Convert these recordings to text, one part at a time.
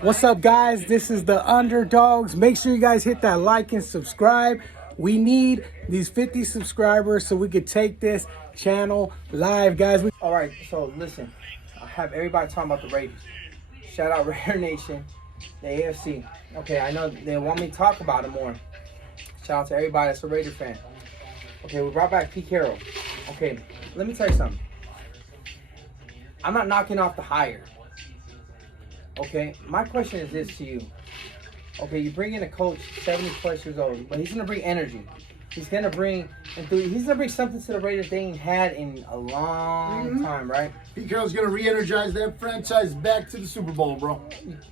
What's up, guys? This is the Underdogs. Make sure you guys hit that like and subscribe. We need these 50 subscribers so we could take this channel live, guys. All right, so listen, I have everybody talking about the Raiders. Shout out Raider Nation, the AFC. Okay, I know they want me to talk about it more. Shout out to everybody that's a Raider fan. Okay, we brought back Pete Carroll. Okay, let me tell you something. I'm not knocking off the hire. Okay, my question is this to you. Okay, you bring in a coach 70 plus years old, but he's gonna bring energy. He's gonna bring something to the Raiders they ain't had in a long time, right? Pete Carroll's gonna re-energize that franchise back to the Super Bowl, bro.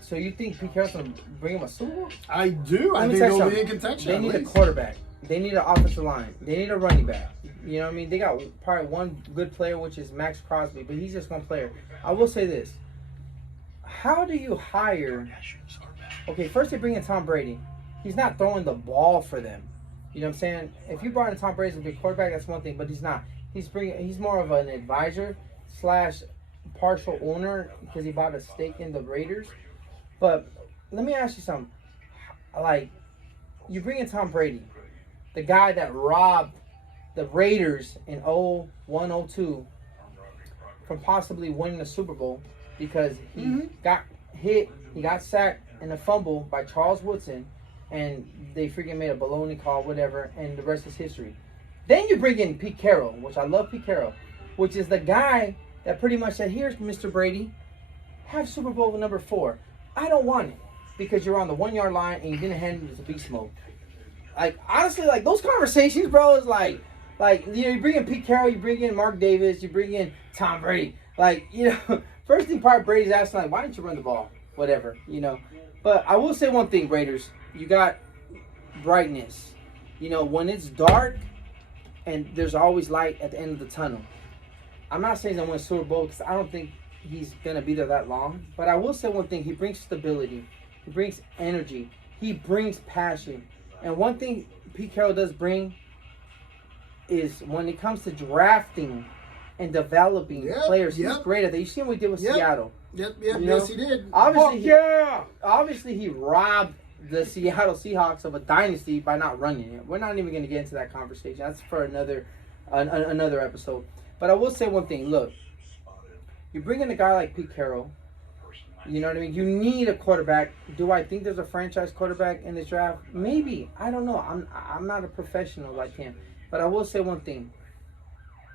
So you think Pete Carroll's gonna bring him a Super Bowl? I do. I think they'll be in contention. They need a quarterback. They need an offensive line. They need a running back. You know what I mean? They got probably one good player, which is Max Crosby, but he's just one player. I will say this. How do you hire... Okay, first they bring in Tom Brady. He's not throwing the ball for them. You know what I'm saying? If you brought in Tom Brady as a big quarterback, that's one thing, but he's not. He's more of an advisor / partial owner because he bought a stake in the Raiders. But let me ask you something. Like, you bring in Tom Brady, the guy that robbed the Raiders in 01-02 from possibly winning the Super Bowl because he got hit, he got sacked in a fumble by Charles Woodson, and they freaking made a baloney call, whatever, and the rest is history. Then you bring in Pete Carroll, which I love Pete Carroll, which is the guy that pretty much said, here's Mr. Brady, have Super Bowl number 4. I don't want it because you're on the 1 yard line and you didn't hand it to beast mode. Like, honestly, like, those conversations, bro, is like, you know, you bring in Pete Carroll, you bring in Mark Davis, you bring in Tom Brady. Like, you know, first thing part Brady's asking, like, why didn't you run the ball? Whatever, you know. But I will say one thing, Raiders. You got brightness. You know, when it's dark and there's always light at the end of the tunnel. I'm not saying he's going to win Super Bowl because I don't think he's going to be there that long. But I will say one thing. He brings stability. He brings energy. He brings passion. And one thing Pete Carroll does bring is when it comes to drafting and developing players, he's great at that. You see what we did with Seattle. Yes, he did. Obviously, he robbed the Seattle Seahawks of a dynasty by not running it. We're not even going to get into that conversation. That's for another episode. But I will say one thing. Look, you bring in a guy like Pete Carroll. You know what I mean? You need a quarterback. Do I think there's a franchise quarterback in this draft? Maybe. I don't know. I'm not a professional like him. But I will say one thing.